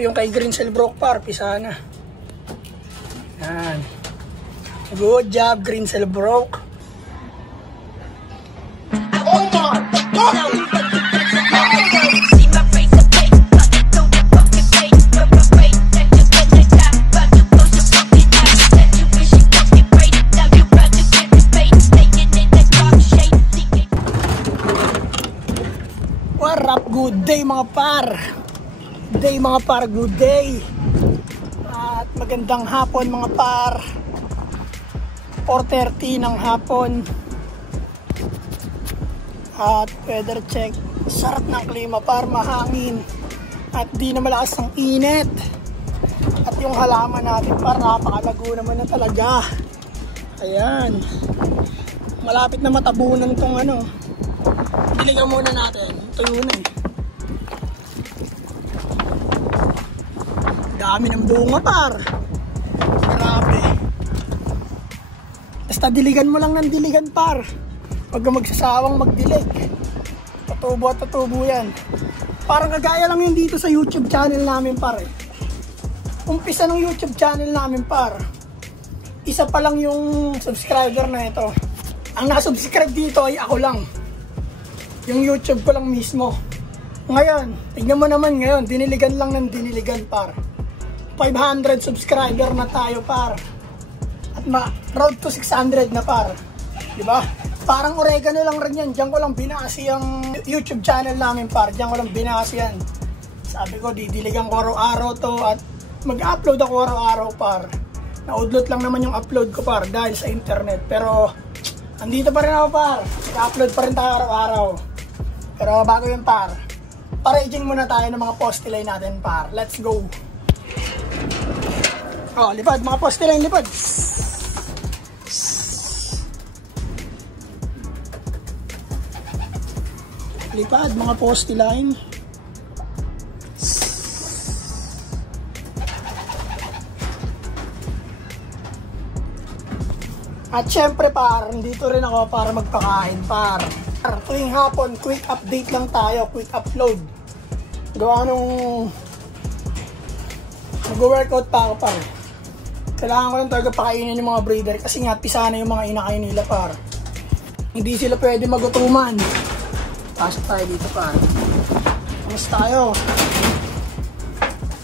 Ito yung kay Greenselbrook par, pisa na. Yan. Good job, Greenselbrook. Oh my God! What up? Good day mga par. Good day mga par, good day. At magandang hapon mga par. 4:30 ng hapon. At weather check. Sarap ng klima par, mahangin. At di na malakas ang init. At yung halaman natin par, napakalago naman na talaga. Ayan. Malapit na matabunan tong ano. Diligan muna natin. Tuyo na eh. Dami ng bunga par. Grabe. Basta diligan mo lang ng diligan par. Huwag ka magsasawang magdilig. Tutubo at tutubo yan. Parang kagaya lang yun dito sa YouTube channel namin par eh. Umpisa ng YouTube channel namin par. Isa pa lang yung subscriber na ito. Ang nakasubscribe dito ay ako lang. Yung YouTube ko lang mismo. Ngayon, tignan mo naman ngayon, diniligan lang ng diniligan par. 500 subscriber na tayo par. At road to 600 na par. Diba? Parang oregano lang rin yan. Diyan ko lang binasi ang YouTube channel namin par. Diyan ko lang binasi yan. Sabi ko, didiligan ko araw-araw to at mag-upload ako araw-araw par. Naudlot lang naman yung upload ko par dahil sa internet. Pero, andito pa rin ako par. Mag-upload pa rin tayo araw-araw. Pero bago yun par, paraging muna tayo ng mga poste line natin par. Let's go. Oh, lipad mga poste line, lipad. Lipad mga poste line. At syempre par, dito rin ako para magpakain par. Tuwing hapon, quick update lang tayo, quick upload. Gawa nung nag-workout pa ako par. Kailangan ko lang talaga pakainin yung mga breeder kasi nga pisa na yung mga inakain nila par. Hindi sila pwede magutuman. Pasok tayo dito par. Mas tayo.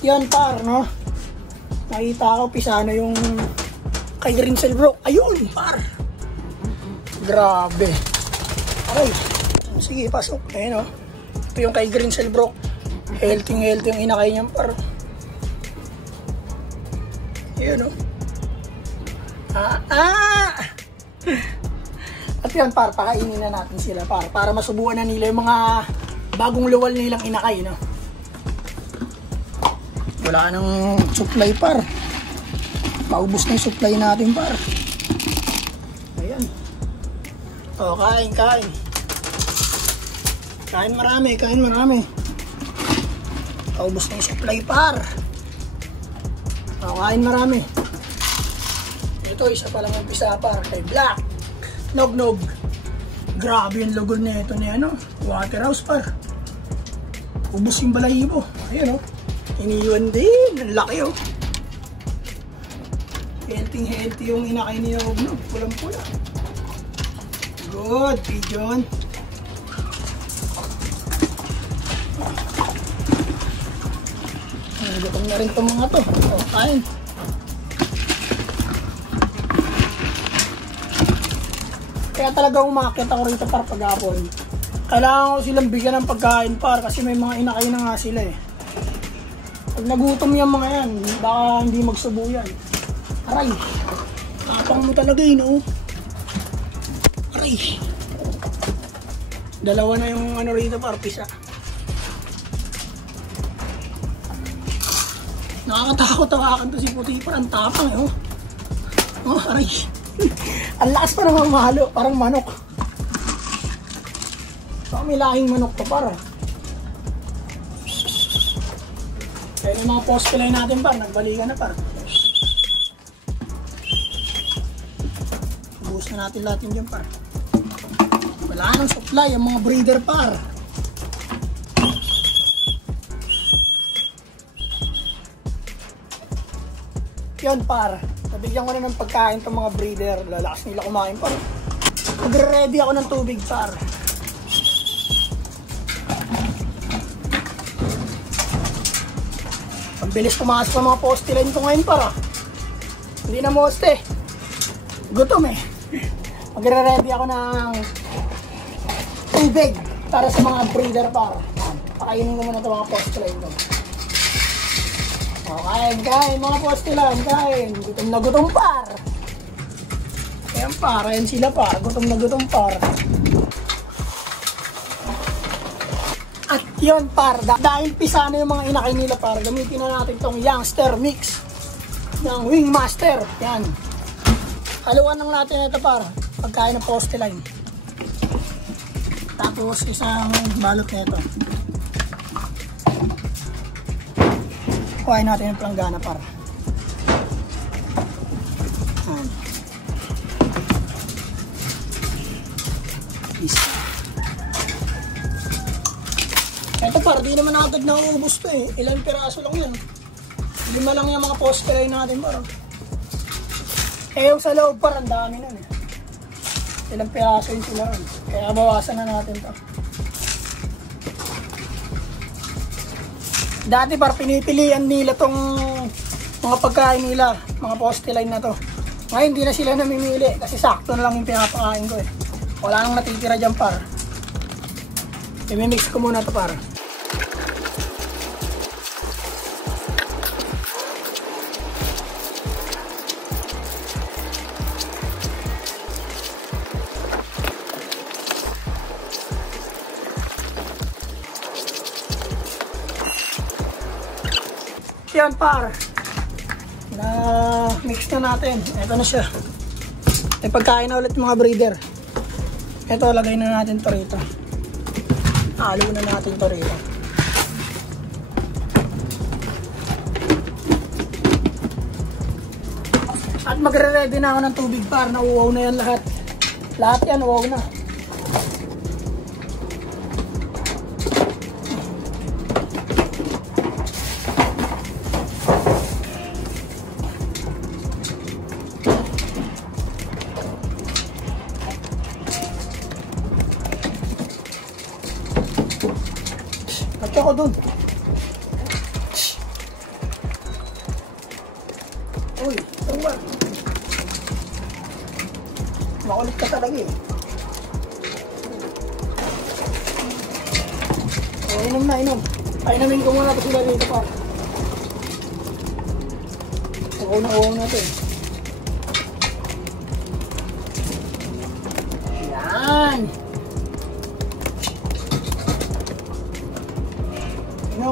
Yan par, no? Nakita ko pisa na yung kay Greenselbrook. Ayun par. Grabe. Aray. Sige, pasok. Ayun o. Ito yung kay Greenselbrook. Healthy yung inakay niya par. Ayun o. At yan par, pakainin na natin sila par. Para masubukan na nila yung mga bagong luwal nilang inakay, no? Wala nang supply par. Paubos na yung supply natin par. Ayan. O, kain. Kain marami. Paubos na yung supply par. O, kain marami. Ito, isa pa lang ang pisa par. Kay Black. Nog. Grabe yung lugol na ito ni ano. Waterhouse par. Ubos yung balahibo. Ayan o. Iniwan din. Ang laki o. Healthy yung inakay niya o. Pulang-pula. Good, pigeon. Gutom na rin itong mga to. O, kain. Kaya talaga umakit ako rito para pag-apon. Kailangan ko silang bigyan ng pagkain par kasi may mga inakay na nga sila eh. Pag nagutom yung mga yan, baka hindi magsubo yan. Aray, tapang mo talaga yun oh. Aray. Dalawa na yung ano rito par, pisa. Nakakatakot akan to si puti par, ang tapang eh oh. Oh, aray. Ang lakas pa naman mahalo, parang manok. Baka may lahing manok pa para. Kaya yung mga poste line natin par, nagbalikan na par. Ubus na natin lahat dyan par. Wala nang supply ang mga breeder par. yun par, nabigyan ko na ng pagkain itong mga breeder. Lalakas nila kumain par. Magre-ready ako ng tubig par. Ang bilis pumasok ng mga poste line ko ngayon par. Hindi na moste. Gutom eh. Magre-ready ako ng tubig para sa mga breeder par. Pakainin ko muna ito mga poste line ko. O, kain mga poste line, kain. Gutom na gutom par. Ayan par, ayan sila par. Gutom na gutom par. At yun par, dahil pisa na yung mga inakay nila par, gamitin na natin tong youngster mix ng Wingmaster. Yan. Haluan lang natin ito par, pagkain ng poste line. Tapos isang balot na ito. Kuhain natin yung planggana par. Yan. Isa. Ito par, di naman agad nauubos to eh. Ilang piraso lang yan. 5 lang yung mga poste line natin par. Eh yung sa loob par, ang dami nun eh. Ilang piraso yun sila ron. Kaya bawasan na natin to. Dati par, pinipilian nila tong mga pagkain nila, mga poste line na to. Ngayon hindi na sila namimili kasi sakto na lang yung pinapakain ko eh. Wala nang natitira dyan par. I-mix ko muna to par. Yan par, na mix na natin. Ito na siya. May pagkain na ulit mga breeder. Ito, lagay na natin to rito. Halo na natin to rito. At magre-ready na ako ng tubig par. Nauuwaw na yan lahat. Lahat yan uwaw na. Ako dun. Uy, tawa. Makulit ka talaga eh. Inom na, inom. Painamin ko muna ito sila dito pa. Uwaw na ito eh. Yan.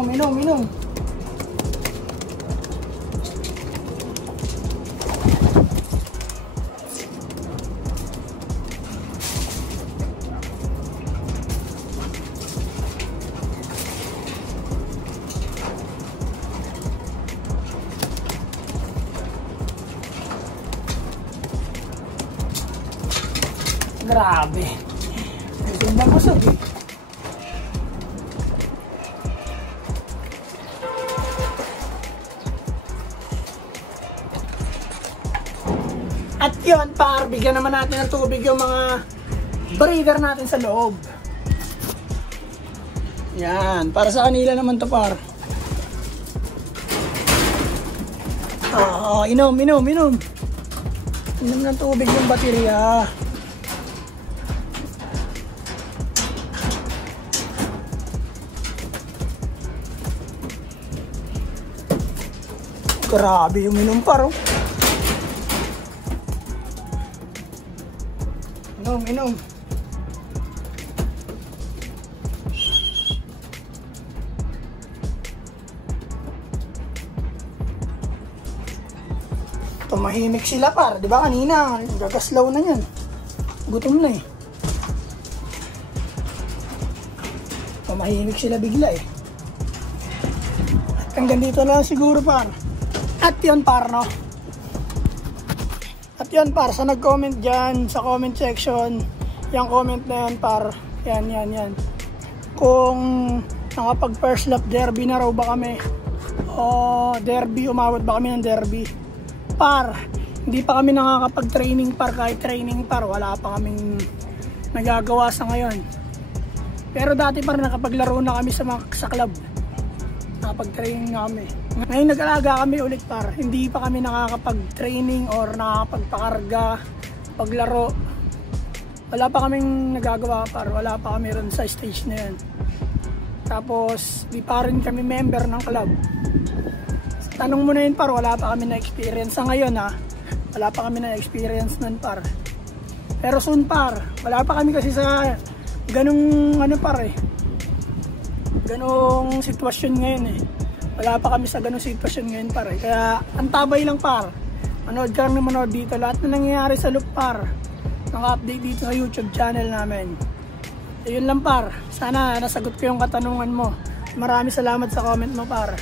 Minom. Grabe. Busog na busog eh. At yun par, bigyan naman natin ng tubig yung mga breeder natin sa loob. Yan, para sa kanila naman to par. Inom. Inom ng tubig yung baterya. Grabe yung inom par oh. Inom. Tumahimik sila par, di ba kanina? Gagaslaw na yan. Gutom na eh. Tumahimik sila bigla eh. At hanggang dito lang siguro par. At yun par no. At yan par, sa nag-comment dyan sa comment section, yung comment na yan par, yan. Kung nakapag first lap derby na raw ba kami, o derby, umawat ba kami ng derby. Par, hindi pa kami nakakapag-training par, kahit training par, wala pa kaming nagagawa sa ngayon. Pero dati par, nakapaglaro na kami sa club. Nakapag-training na kami. Ngayon nag-alaga kami ulit par, hindi pa kami nakakapag-training or nakakapagpakarga, paglaro. Wala pa kaming nagagawa par, wala pa kami ron sa stage na yun. Tapos, di pa rin kami member ng club. Tanong mo na yun par, wala pa kami na-experience sa ngayon ha. Wala pa kami na-experience nun par. Pero soon par, wala pa kami kasi sa ganung ano par eh. Ganung sitwasyon ngayon eh. Wala pa kami sa ganung sitwasyon ngayon par eh. Kaya antabay lang par. Manood ka lang na manood dito. Lahat na nangyayari sa loop par. Naka-update dito sa YouTube channel namin. Ayun lang par. Sana nasagot ko yung katanungan mo. Maraming salamat sa comment mo par.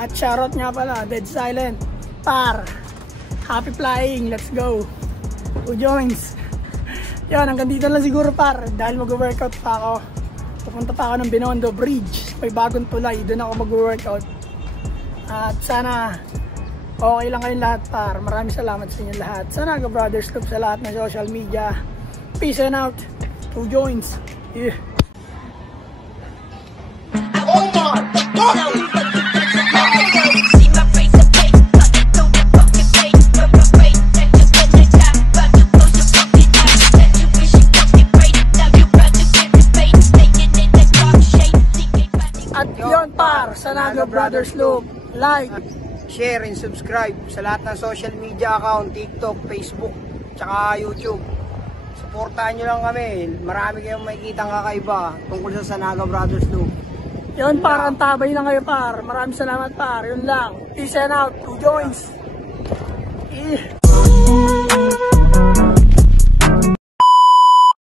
At shoutout nga pala, Dead Silent par. Happy flying, let's go. Who joins? Yan, hanggang dito lang siguro par. Dahil mag-workout pa ako. Pupunta pa ako ng Binondo Bridge. May bagong tulay, doon ako mag-workout. At sana okay lang kayong lahat par. Maraming salamat sa inyo lahat. Sa Naga Brothers Club sa lahat ng social media. Peace and out. Who joins? Yeah. Oh my God! At yun par, sa Naga Brothers Loop, like, share and subscribe sa lahat ng social media account, TikTok, Facebook, tsaka YouTube. Supportahan nyo lang kami. Marami kayong makikita kakaiba tungkol sa Naga Brothers Loop. yun par, ang tabay lang kayo par. Maraming salamat par, yun lang. Peace and out, who joins?